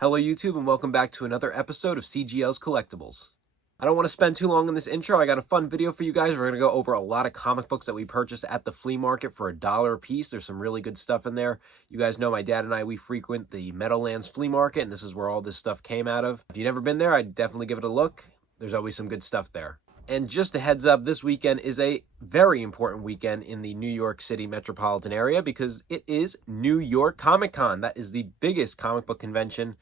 Hello YouTube and welcome back to another episode of CGL's Collectibles. I don't want to spend too long in this intro. I got a fun video for you guys. We're going to go over a lot of comic books that we purchased at the flea market for $1 a piece. There's some really good stuff in there. You guys know my dad and I, we frequent the Meadowlands flea market, and this is where all this stuff came out of. If you've never been there, I'd definitely give it a look. There's always some good stuff there. And just a heads up, this weekend is a very important weekend in the New York City metropolitan area because it is New York Comic Con. That is the biggest comic book convention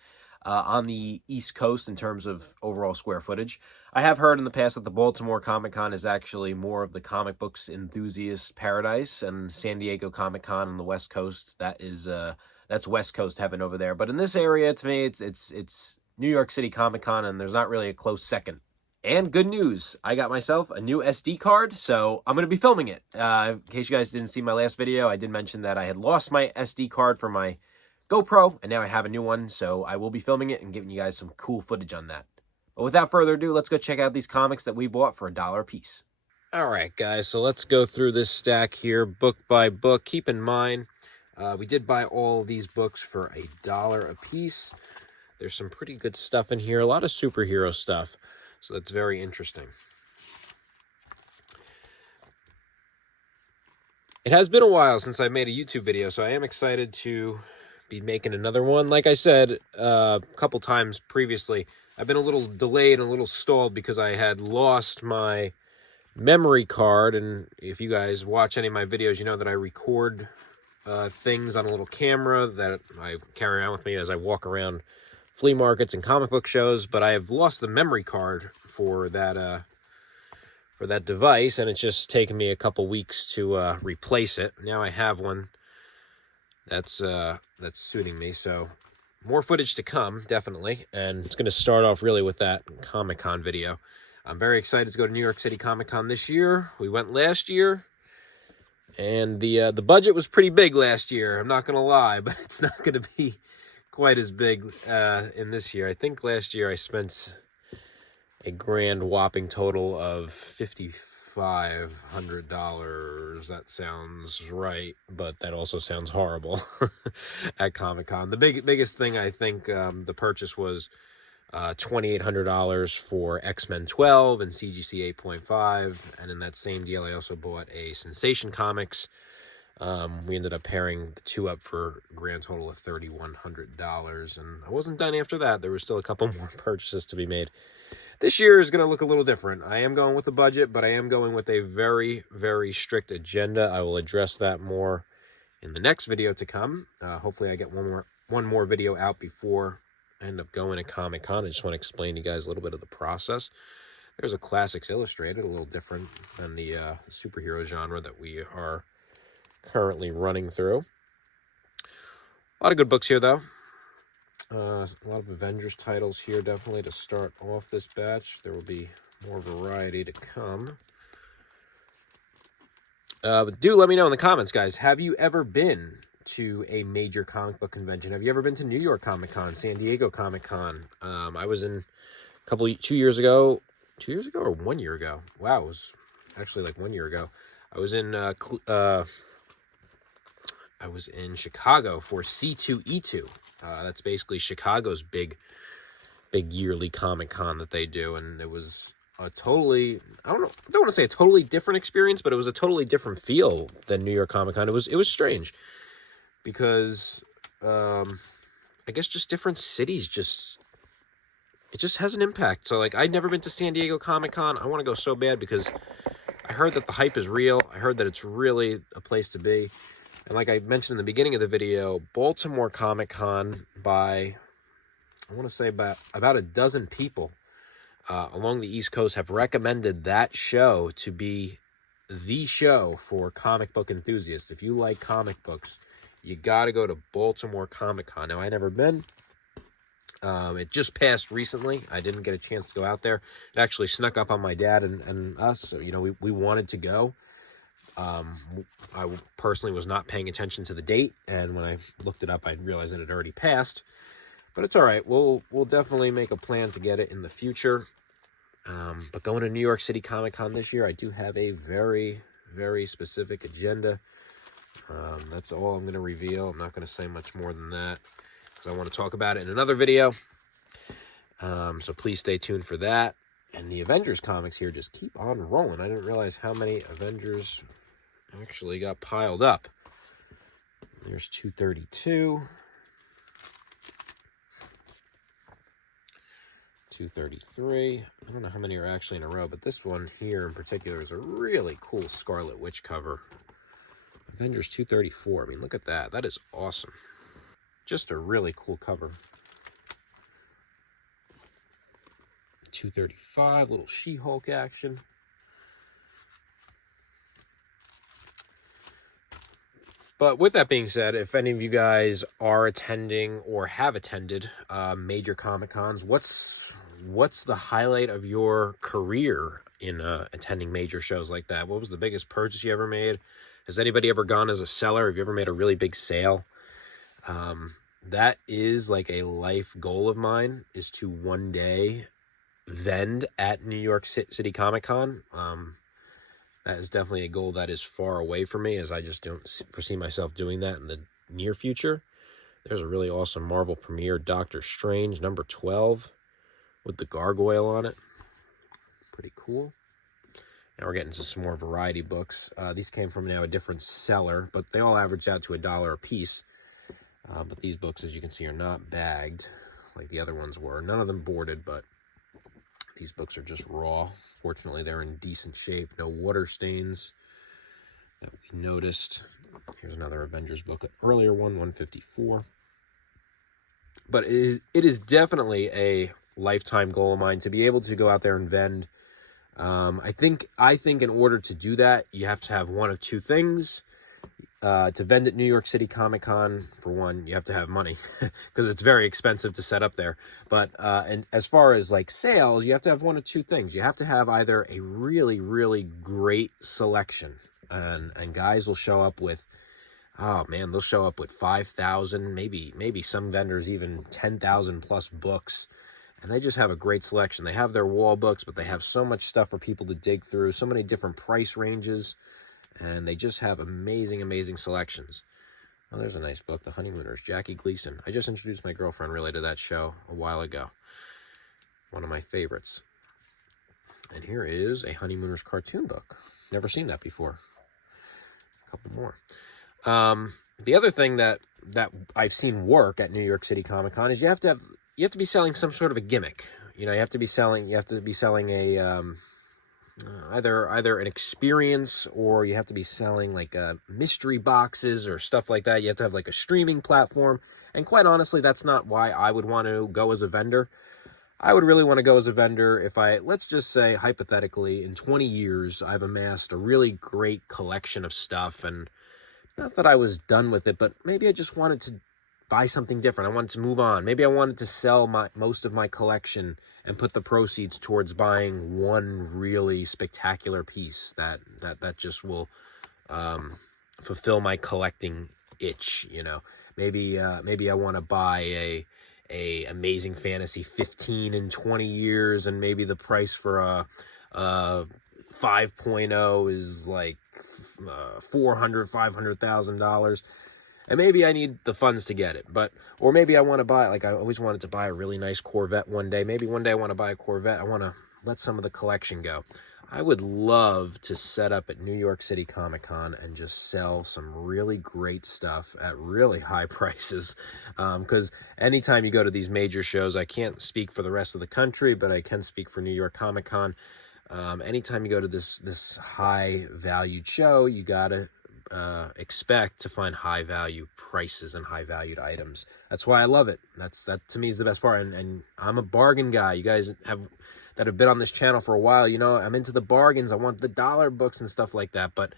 on the East Coast in terms of overall square footage. I have heard in the past that the Baltimore Comic Con is actually more of the comic books enthusiast paradise, and San Diego Comic Con on the West Coast, that's West Coast heaven over there. But in this area, to me, it's New York City Comic Con, and there's not really a close second. And good news, I got myself a new SD card, so I'm going to be filming it. In case you guys didn't see my last video, I did mention that I had lost my SD card for my GoPro, and now I have a new one, so I will be filming it and giving you guys some cool footage on that. But without further ado, let's go check out these comics that we bought for $1 a piece. Alright guys, so let's go through this stack here, book by book. Keep in mind, we did buy all these books for $1 a piece. There's some pretty good stuff in here, a lot of superhero stuff. So that's very interesting. It has been a while since I made a YouTube video, so I am excited to be making another one. Like I said a couple times previously, I've been a little delayed and a little stalled because I had lost my memory card. And if you guys watch any of my videos, you know that I record things on a little camera that I carry around with me as I walk around flea markets and comic book shows, but I have lost the memory card for that device, and it's just taken me a couple weeks to replace it. Now I have one that's suiting me, so more footage to come, definitely, and it's going to start off really with that Comic-Con video. I'm very excited to go to New York City Comic-Con this year. We went last year, and the budget was pretty big last year, I'm not going to lie, but it's not going to be quite as big in this year. I think last year I spent a grand whopping total of $5,500. That sounds right, but that also sounds horrible at Comic-Con. The biggest thing, I think, the purchase was $2,800 for X-Men 12 and CGC 8.5, and in that same deal I also bought a Sensation Comics. We ended up pairing the two up for a grand total of $3,100, and I wasn't done after that. There were still a couple more purchases to be made. This year is going to look a little different. I am going with a budget, but I am going with a very, very strict agenda. I will address that more in the next video to come. Hopefully I get one more video out before I end up going to Comic-Con. I just want to explain to you guys a little bit of the process. There's a Classics Illustrated, a little different than the superhero genre that we are currently running through. A lot of good books here, though. A lot of Avengers titles here, definitely, to start off this batch. There will be more variety to come. But do let me know in the comments, guys. Have you ever been to a major comic book convention? Have you ever been to New York Comic Con, San Diego Comic Con? I was in 2 years ago. 2 years ago or 1 year ago? Wow, it was actually like 1 year ago. I was in Chicago for C2E2. That's basically Chicago's big yearly Comic Con that they do, and it was a totally, I don't want to say a totally different experience, but it was a totally different feel than New York Comic Con. It was strange because I guess just different cities it just has an impact. So like, I'd never been to San Diego Comic Con. I want to go so bad because I heard that the hype is real. I heard that it's really a place to be. And like I mentioned in the beginning of the video, Baltimore Comic Con, by, I want to say about a dozen people along the East Coast have recommended that show to be the show for comic book enthusiasts. If you like comic books, you got to go to Baltimore Comic Con. Now, I've never been. It just passed recently. I didn't get a chance to go out there. It actually snuck up on my dad and us. So, you know, we wanted to go. I personally was not paying attention to the date, and when I looked it up, I realized that it had already passed. But it's all right. We'll definitely make a plan to get it in the future. But going to New York City Comic Con this year, I do have a very, very specific agenda. That's all I'm going to reveal. I'm not going to say much more than that. because I want to talk about it in another video. So please stay tuned for that. And the Avengers comics here just keep on rolling. I didn't realize how many Avengers actually got piled up. There's 232. 233. I don't know how many are actually in a row, but this one here in particular is a really cool Scarlet Witch cover. Avengers 234. I mean, look at that. That is awesome. Just a really cool cover. 235, little She-Hulk action. But with that being said, if any of you guys are attending or have attended major Comic-Cons, what's the highlight of your career in attending major shows like that? What was the biggest purchase you ever made? Has anybody ever gone as a seller? Have you ever made a really big sale? That is like a life goal of mine, is to one day vend at New York City Comic Con. That is definitely a goal that is far away from me, as I just don't foresee myself doing that in the near future. There's a really awesome Marvel premiere, Doctor Strange, number 12, with the gargoyle on it. Pretty cool. Now we're getting to some more variety books. These came from now a different seller, but they all average out to $1 a piece. But these books, as you can see, are not bagged like the other ones were. None of them boarded, but these books are just raw. Fortunately, they're in decent shape. No water stains that we noticed. Here's another Avengers book, an earlier one, 154. But it is definitely a lifetime goal of mine to be able to go out there and vend. I think in order to do that, you have to have one of two things. To vend at New York City Comic Con, for one, you have to have money because it's very expensive to set up there. But and as far as like sales, you have to have one of two things. You have to have either a really, really great selection, and guys will show up with, oh man, they'll show up with 5,000, maybe some vendors even 10,000 plus books. And they just have a great selection. They have their wall books, but they have so much stuff for people to dig through, so many different price ranges. And they just have amazing, amazing selections. Oh, there's a nice book, The Honeymooners, Jackie Gleason. I just introduced my girlfriend really to that show a while ago. One of my favorites. And here is a Honeymooners cartoon book. Never seen that before. A couple more. The other thing that I've seen work at New York City Comic Con is you have to be selling some sort of a gimmick. You know, you have to be selling a either an experience, or you have to be selling like mystery boxes or stuff like that. You have to have like a streaming platform. And quite honestly, that's not why I would want to go as a vendor. I would really want to go as a vendor if let's just say hypothetically, in 20 years, I've amassed a really great collection of stuff. And not that I was done with it, but maybe I just wanted to buy something different. I wanted to move on. Maybe I wanted to sell most of my collection and put the proceeds towards buying one really spectacular piece that just will fulfill my collecting itch. You know, maybe I want to buy a Amazing Fantasy 15 in 20 years, and maybe the price for a 5.0 is like $500,000. And maybe I need the funds to get it, or maybe I want to buy, like I always wanted to buy a really nice Corvette one day. Maybe one day I want to buy a Corvette. I want to let some of the collection go. I would love to set up at New York City Comic Con and just sell some really great stuff at really high prices. Because anytime you go to these major shows, I can't speak for the rest of the country, but I can speak for New York Comic Con. Anytime you go to this high valued show, you gotta expect to find high value prices and high valued items. That's why I love it. That to me is the best part. And I'm a bargain guy. You guys that have been on this channel for a while, you know, I'm into the bargains. I want the dollar books and stuff like that. But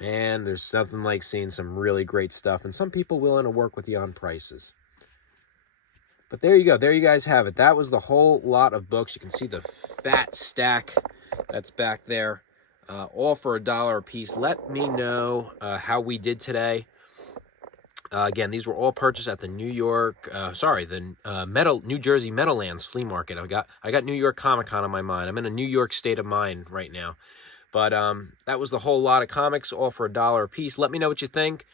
man, there's nothing like seeing some really great stuff, and some people willing to work with you on prices. But there you go. There you guys have it. That was the whole lot of books. You can see the fat stack that's back there. All for $1 a piece. Let me know how we did today. Again, these were all purchased at the New Jersey Meadowlands Flea Market. I got New York Comic Con on my mind. I'm in a New York state of mind right now. But that was the whole lot of comics, all for $1 a piece. Let me know what you think.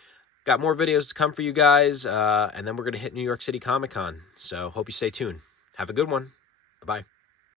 Got more videos to come for you guys, and then we're going to hit New York City Comic Con. So hope you stay tuned. Have a good one. Bye-bye.